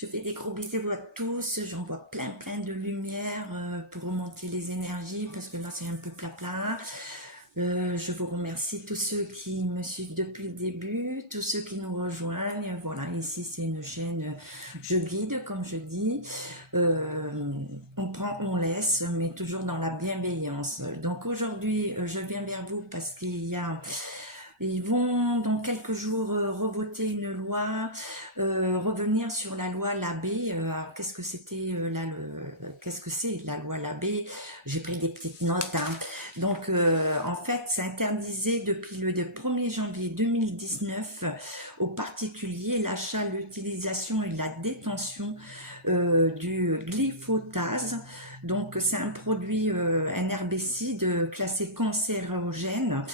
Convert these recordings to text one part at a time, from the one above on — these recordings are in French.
Je fais des gros bisous à tous. J'envoie plein de lumière pour remonter les énergies parce que là c'est un peu plat. Je vous remercie tous ceux qui me suivent depuis le début, tous ceux qui nous rejoignent. Voilà, ici c'est une chaîne je guide, comme je dis. On prend, on laisse, mais toujours dans la bienveillance. Donc aujourd'hui, je viens vers vous parce ils vont dans quelques jours revoter une loi, revenir sur la loi Labbé. Alors qu'est-ce que c'était qu'est-ce que c'est la loi Labbé? J'ai pris des petites notes. Hein. Donc en fait, c'est interdisé depuis le 1er janvier 2019 aux particuliers l'achat, l'utilisation et la détention du glyphosate. Donc c'est un produit, un herbicide classé cancérogène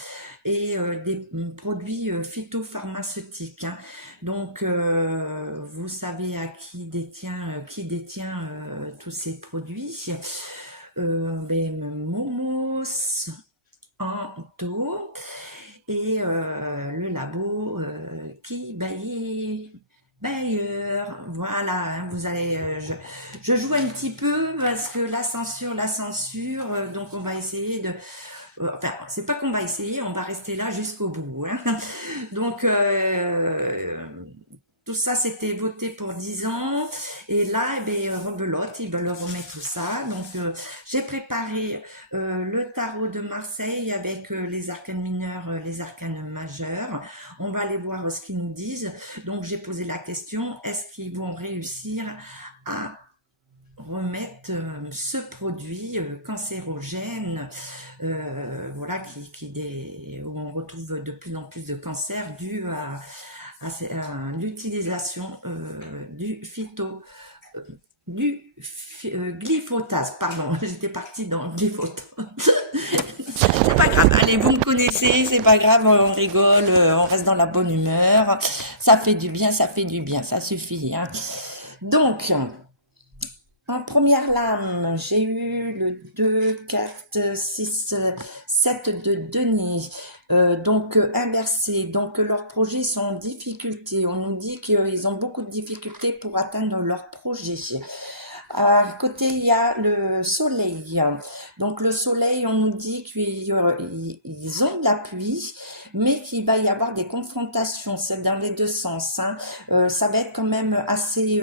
et des produits phytopharmaceutiques. Hein. Donc, vous savez à qui détient tous ces produits. Momos, Anto et le labo qui Bayer, voilà, hein, vous allez, je joue un petit peu parce que la censure, donc on va essayer de, enfin, c'est pas qu'on va essayer, on va rester là jusqu'au bout. Hein. Donc, tout ça, c'était voté pour 10 ans. Et là, eh bien, rebelote, ils veulent remettre tout ça. Donc, j'ai préparé le tarot de Marseille avec les arcanes mineurs, les arcanes majeurs. On va aller voir ce qu'ils nous disent. Donc, j'ai posé la question, est-ce qu'ils vont réussir à remettre ce produit cancérogène, voilà, où on retrouve de plus en plus de cancers dû à l'utilisation glyphosate, pardon, j'étais partie dans le glyphosate. C'est pas grave, allez, vous me connaissez, c'est pas grave, on rigole, on reste dans la bonne humeur, ça fait du bien, ça suffit. Hein. Donc, en première lame, j'ai eu le 2, 4, 6, 7 de denier, donc inversé. Donc leurs projets sont en difficulté. On nous dit qu'ils ont beaucoup de difficultés pour atteindre leur projet. À côté, il y a le soleil. Donc le soleil, on nous dit qu'ils ont de la pluie, mais qu'il va y avoir des confrontations. C'est dans les deux sens. Hein. Ça va être quand même assez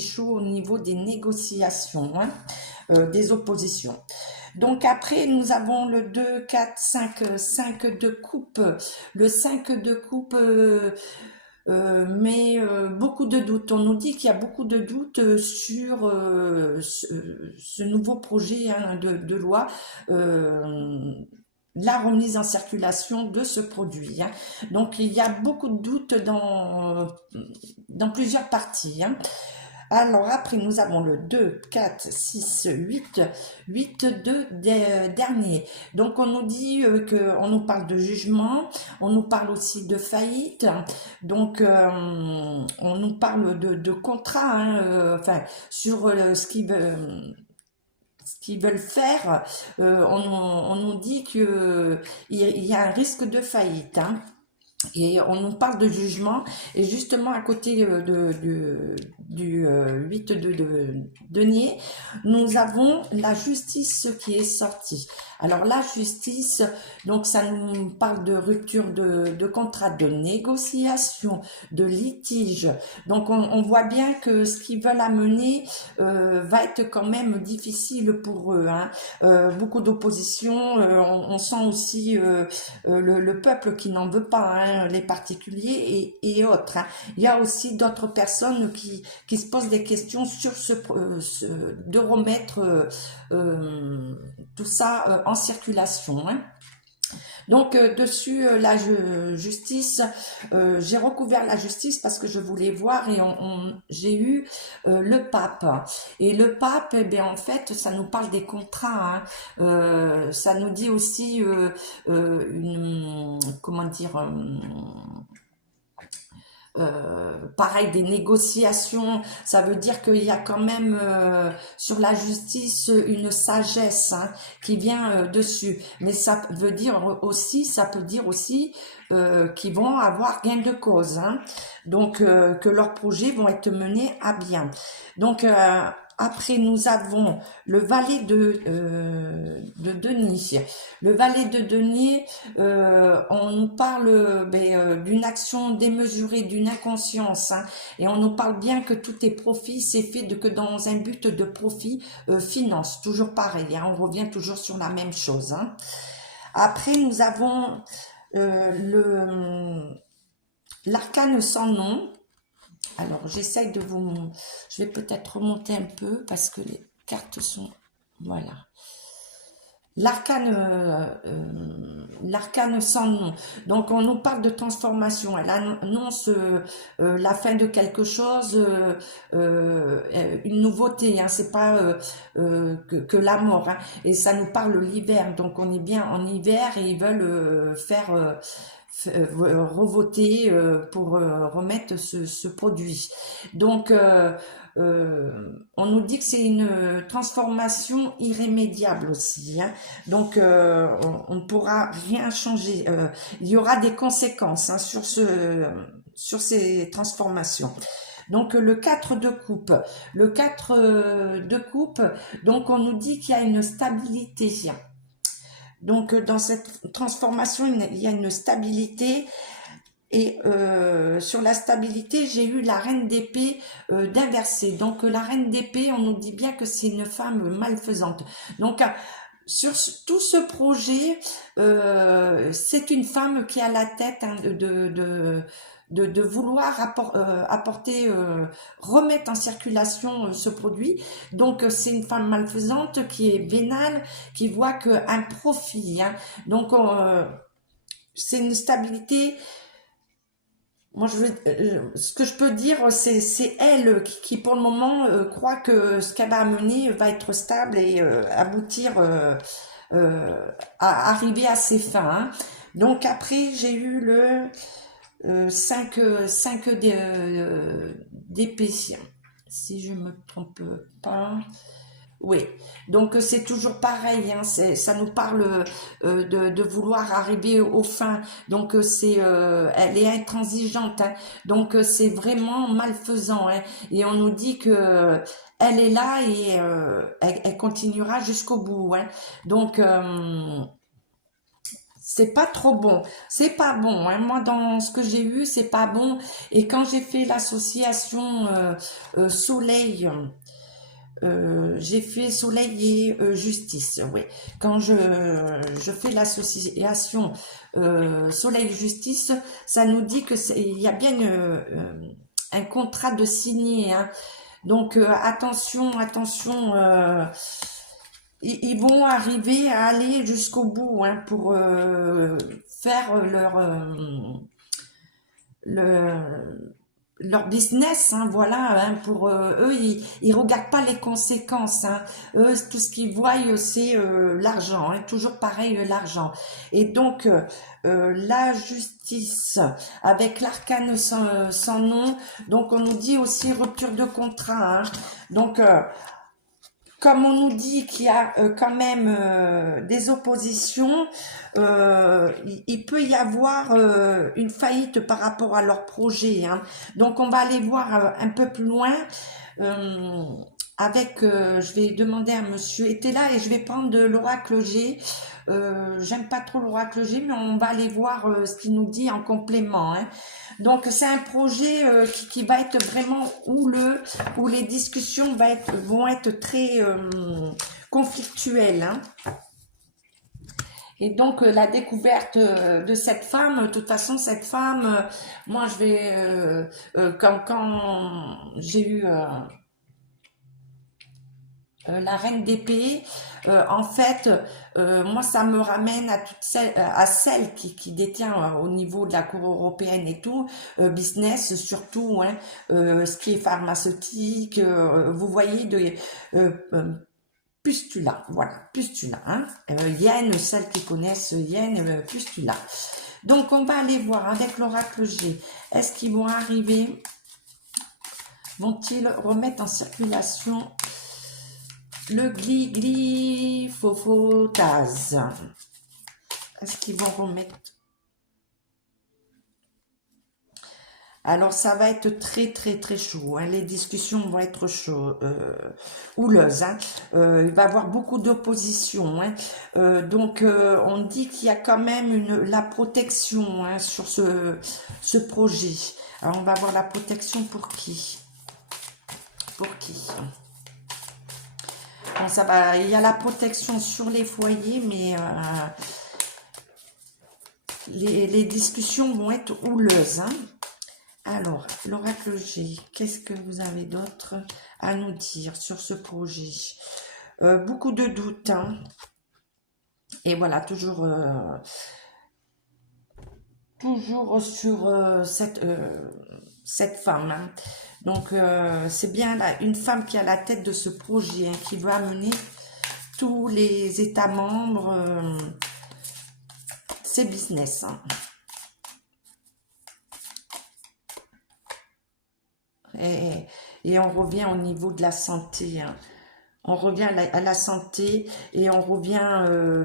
chaud au niveau des négociations, hein, des oppositions. Donc après, nous avons le 2, 4, 5 de coupe. Le 5 de coupe... mais beaucoup de doutes. On nous dit qu'il y a beaucoup de doutes sur ce nouveau projet, hein, de loi, la remise en circulation de ce produit. Hein. Donc il y a beaucoup de doutes dans plusieurs parties. Hein. Alors après, nous avons le 2, 4, 6, 8 de dernier. Donc on nous dit qu'on nous parle de jugement, on nous parle aussi de faillite, donc on nous parle de contrat, hein, enfin sur ce qu'ils veulent faire, on nous dit qu'il y a un risque de faillite. Hein. Et on nous parle de jugement, et justement à côté du 8 de denier, nous avons la justice qui est sortie. Alors la justice, donc ça nous parle de rupture de contrat, de négociation, de litige. Donc on voit bien que ce qu'ils veulent amener va être quand même difficile pour eux. Hein. Beaucoup d'opposition, on sent aussi le peuple qui n'en veut pas, hein, les particuliers et autres. Hein. Il y a aussi d'autres personnes qui se posent des questions sur de remettre tout ça en circulation. Hein. Donc dessus la justice, j'ai recouvert la justice parce que je voulais voir et j'ai eu le pape. Et le pape, eh bien en fait, ça nous parle des contrats. Hein. Ça nous dit aussi comment dire. pareil, des négociations, ça veut dire qu'il y a quand même sur la justice une sagesse hein, qui vient dessus. Mais ça veut dire aussi, ça peut dire aussi qu'ils vont avoir gain de cause. Hein. Donc, que leurs projets vont être menés à bien. Donc, après, nous avons le valet de denier. Le valet de denier, on nous parle d'une action démesurée, d'une inconscience, hein, et on nous parle bien que tout est profit, c'est fait que dans un but de profit, finance, toujours pareil, hein, on revient toujours sur la même chose. Hein. Après, nous avons l'arcane sans nom. Alors, j'essaye de vous... Je vais peut-être remonter un peu parce que les cartes sont... Voilà. L'arcane sans nom. Donc, on nous parle de transformation. Elle annonce la fin de quelque chose, une nouveauté. Hein, c'est pas que la mort. Hein, et ça nous parle l'hiver. Donc, on est bien en hiver et ils veulent faire... revoter pour remettre ce produit. Donc, on nous dit que c'est une transformation irrémédiable aussi. Hein. Donc, on ne pourra rien changer. Il y aura des conséquences hein, sur ces transformations. Donc, le 4 de coupe. Le 4 de coupe, donc on nous dit qu'il y a une stabilité. Donc, dans cette transformation, il y a une stabilité. Et sur la stabilité, j'ai eu la reine d'épée d'inversé. Donc, la reine d'épée, on nous dit bien que c'est une femme malfaisante. Donc, sur tout ce projet, c'est une femme qui a la tête hein, de vouloir apporter, remettre en circulation ce produit. Donc, c'est une femme malfaisante qui est vénale, qui voit qu'un profit. Hein. Donc, c'est une stabilité. Moi, ce que je peux dire, c'est elle qui pour le moment, croit que ce qu'elle va amener va être stable et aboutir à arriver à ses fins. Hein. Donc, après, j'ai eu le 5 d'épée, si je me trompe pas. Oui, donc c'est toujours pareil, hein, ça nous parle de vouloir arriver aux fins, donc elle est intransigeante, hein, donc c'est vraiment malfaisant, hein, et on nous dit que elle est là et elle continuera jusqu'au bout, hein, donc c'est pas trop bon, c'est pas bon, hein. Moi dans ce que j'ai eu c'est pas bon, et quand j'ai fait l'association Soleil, j'ai fait Soleil et Justice, oui. Quand je fais l'association Soleil Justice, ça nous dit que il y a bien un contrat de signé, hein. Donc attention, attention, ils vont arriver à aller jusqu'au bout hein, pour faire leur business, hein, voilà, hein, pour eux, ils regardent pas les conséquences, hein. Eux, tout ce qu'ils voient, c'est l'argent, hein, toujours pareil, l'argent. Et donc, la justice, avec l'arcane sans nom, donc on nous dit aussi rupture de contrat, hein. Donc, comme on nous dit qu'il y a quand même des oppositions, il peut y avoir une faillite par rapport à leur projet. Hein. Donc on va aller voir un peu plus loin. Je vais demander à monsieur était là et je vais prendre de l'oracle G. J'aime pas trop l'oracle G, mais on va aller voir ce qu'il nous dit en complément. Hein. Donc c'est un projet qui va être vraiment houleux, où les discussions vont être très conflictuelles. Hein. Et donc la découverte de cette femme, de toute façon cette femme, moi je vais quand j'ai eu la reine d'épée, en fait, moi ça me ramène à celle qui détient au niveau de la Cour européenne et tout, business surtout, hein, ce qui est pharmaceutique, vous voyez, Pustula, voilà, Pustula, hein, Yen, celles qui connaissent Yen, Pustula. Donc, on va aller voir avec l'oracle G. Est-ce qu'ils vont arriver? Vont-ils remettre en circulation le glyphosate? Est-ce qu'ils vont remettre? Alors, ça va être très, très, très chaud. Hein. Les discussions vont être houleuses. Hein. Il va y avoir beaucoup d'opposition. Hein. Donc, on dit qu'il y a quand même la protection hein, sur ce projet. Alors, on va voir la protection pour qui? Pour qui? Bon, ça va, il y a la protection sur les foyers, mais les discussions vont être houleuses. Hein. Alors, l'oracle G, qu'est-ce que vous avez d'autre à nous dire sur ce projet? Beaucoup de doutes. Hein. Et voilà, toujours sur cette femme. Hein. Donc, c'est bien là, une femme qui a la tête de ce projet, hein, qui veut amener tous les États membres, ses business. Hein. Et on revient au niveau de la santé. Hein. On revient à la santé et on revient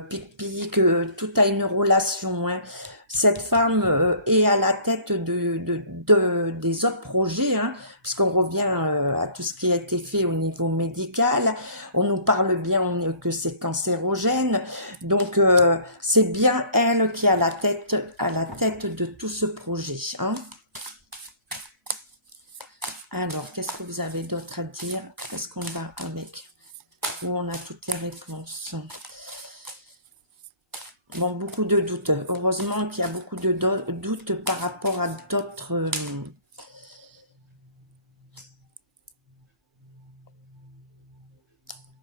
pic-pic, tout a une relation. Hein. Cette femme est à la tête des autres projets, hein, puisqu'on revient à tout ce qui a été fait au niveau médical. On nous parle bien que c'est cancérogène. Donc, c'est bien elle qui est à la tête de tout ce projet. Hein. Alors, qu'est-ce que vous avez d'autre à dire? Qu'est-ce qu'on va avec? Où on a toutes les réponses. Bon, beaucoup de doutes. Heureusement qu'il y a beaucoup de doutes par rapport à d'autres...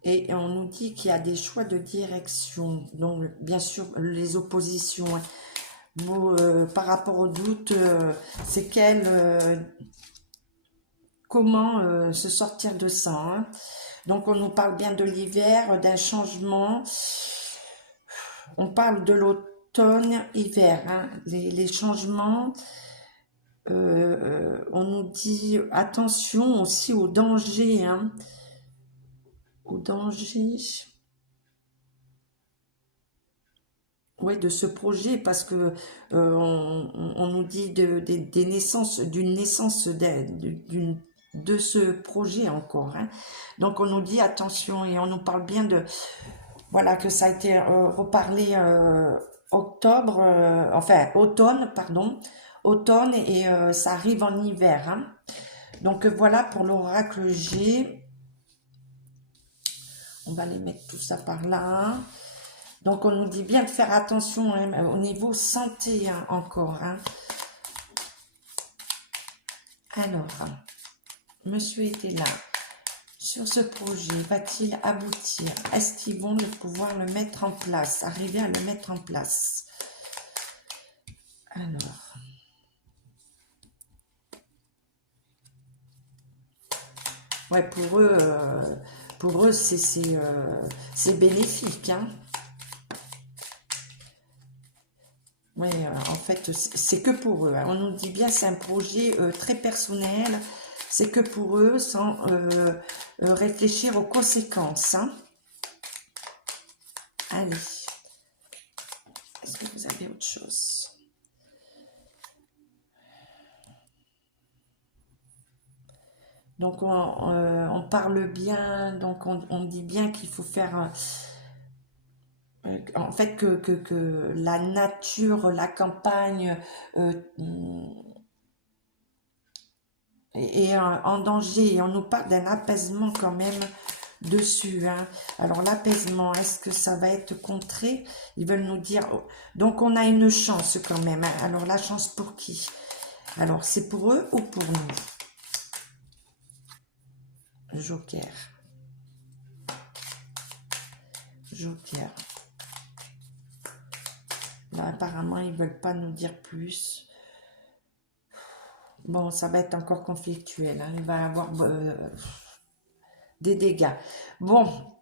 Et on nous dit qu'il y a des choix de direction. Donc, bien sûr, les oppositions. Bon, par rapport aux doutes, c'est comment se sortir de ça. Hein. Donc, on nous parle bien de l'hiver, d'un changement. On parle de l'automne, hiver. Hein. Les changements, on nous dit attention aussi aux dangers. Hein. Aux dangers. Oui, de ce projet, parce que on nous dit des naissances, d'une naissance de ce projet encore. Hein. Donc, on nous dit attention et on nous parle bien de... Voilà, que ça a été reparlé octobre, enfin automne, pardon, automne et ça arrive en hiver. Hein. Donc voilà pour l'oracle G. On va les mettre tout ça par là. Donc on nous dit bien de faire attention hein, au niveau santé hein, encore. Hein. Alors, monsieur était là. Sur ce projet, va-t-il aboutir? Est-ce qu'ils vont pouvoir le mettre en place? Arriver à le mettre en place? Alors. Ouais, pour eux c'est bénéfique. Hein. Ouais, en fait, c'est que pour eux. Hein. On nous dit bien c'est un projet très personnel. C'est que pour eux, sans réfléchir aux conséquences. Hein. Allez. Est-ce que vous avez autre chose? Donc, on parle bien, donc on dit bien qu'il faut faire... en fait, que la nature, la campagne... et en danger, et on nous parle d'un apaisement quand même dessus. Hein. Alors l'apaisement, est-ce que ça va être contré? Ils veulent nous dire... Donc on a une chance quand même. Hein. Alors la chance pour qui? Alors c'est pour eux ou pour nous? Joker. Joker. Là, apparemment, ils veulent pas nous dire plus. Bon, ça va être encore conflictuel. Hein. Il va y avoir des dégâts. Bon.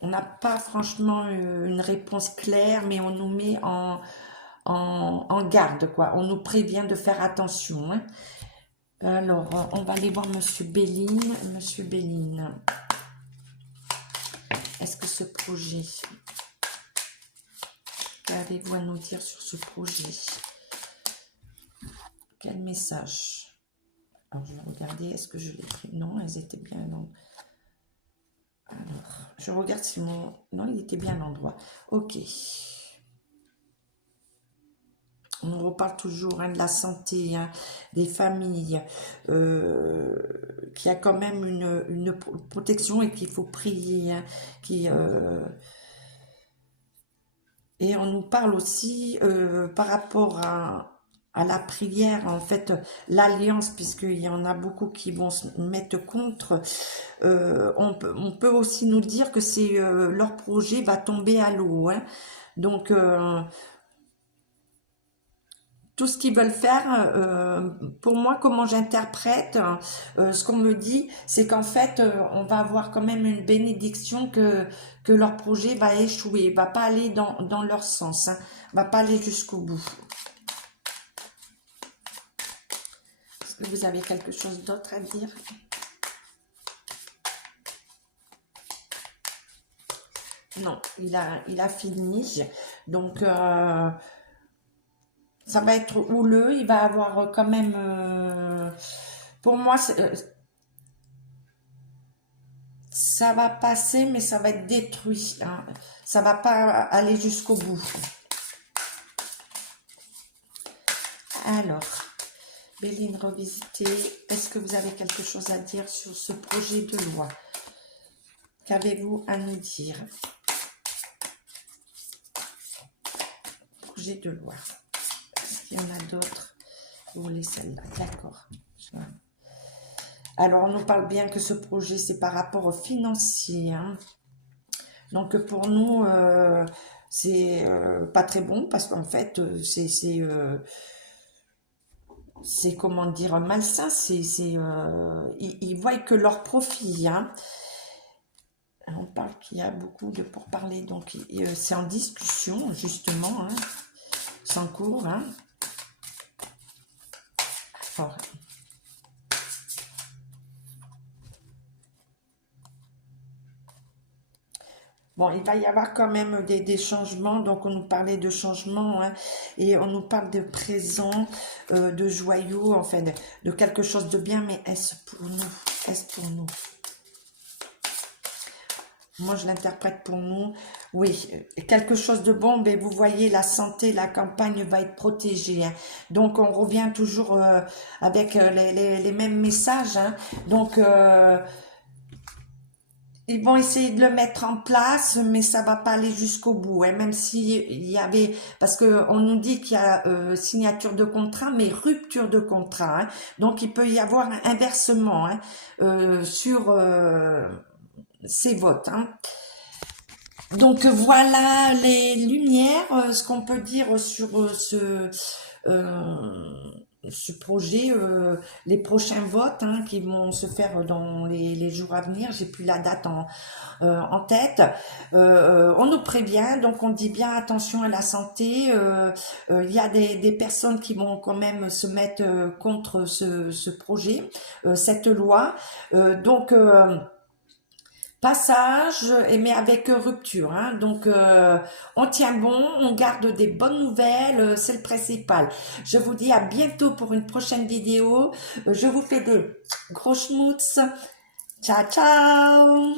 On n'a pas franchement une réponse claire, mais on nous met en garde, quoi. On nous prévient de faire attention, hein. Alors, on va aller voir Monsieur Béline. Monsieur Béline, est-ce que ce projet, qu'avez-vous à nous dire sur ce projet? Quel message? Alors, je vais regarder, est-ce que je l'ai pris? Non, elles étaient bien dans... Alors, je regarde si mon... Non, il était bien à l'endroit. Ok. On reparle toujours, hein, de la santé, hein, des familles, qu'il y a quand même une protection et qu'il faut prier, hein, et on nous parle aussi par rapport à la prière, en fait, l'alliance, puisqu'il y en a beaucoup qui vont se mettre contre. On peut aussi nous dire que c'est leur projet va tomber à l'eau, hein. Donc, tout ce qu'ils veulent faire, pour moi, comment j'interprète, ce qu'on me dit, c'est qu'en fait, on va avoir quand même une bénédiction que leur projet va échouer, va pas aller dans leur sens, hein, va pas aller jusqu'au bout. Est-ce que vous avez quelque chose d'autre à dire? Non, il a fini, donc... ça va être houleux, il va avoir quand même... pour moi, ça va passer, mais ça va être détruit, hein. Ça va pas aller jusqu'au bout. Alors, Béline revisitée, est-ce que vous avez quelque chose à dire sur ce projet de loi? Qu'avez-vous à nous dire? Projet de loi. Est-ce qu'il y en a d'autres? Vous voulez celle-là? D'accord. Alors, on nous parle bien que ce projet, c'est par rapport au financier, hein. Donc, pour nous, c'est pas très bon parce qu'en fait, c'est comment dire, malsain. Ils voient que leur profit, hein. On parle qu'il y a beaucoup de pourparlers, donc c'est en discussion, justement, hein. C'est en cours, hein. Alors, bon, il va y avoir quand même des changements, donc on nous parlait de changements, hein, et on nous parle de présents, de joyaux, enfin de quelque chose de bien, mais est-ce pour nous? Est-ce pour nous? Moi, je l'interprète pour nous. Oui, quelque chose de bon, mais vous voyez, la santé, la campagne va être protégée, hein. Donc, on revient toujours avec les mêmes messages, hein. Donc, ils vont essayer de le mettre en place, mais ça va pas aller jusqu'au bout, hein, même s'il y avait... Parce que on nous dit qu'il y a signature de contrat, mais rupture de contrat, hein. Donc, il peut y avoir un inversement, hein, sur ces votes, hein. Donc voilà les lumières, ce qu'on peut dire sur ce projet, les prochains votes, hein, qui vont se faire dans les jours à venir. J'ai plus la date en tête. On nous prévient, donc on dit bien attention à la santé. Il y a des personnes qui vont quand même se mettre contre ce projet, cette loi. Donc passage, mais avec rupture, hein. Donc on tient bon, on garde des bonnes nouvelles, c'est le principal. Je vous dis à bientôt pour une prochaine vidéo. Je vous fais des gros schmutz. Ciao ciao.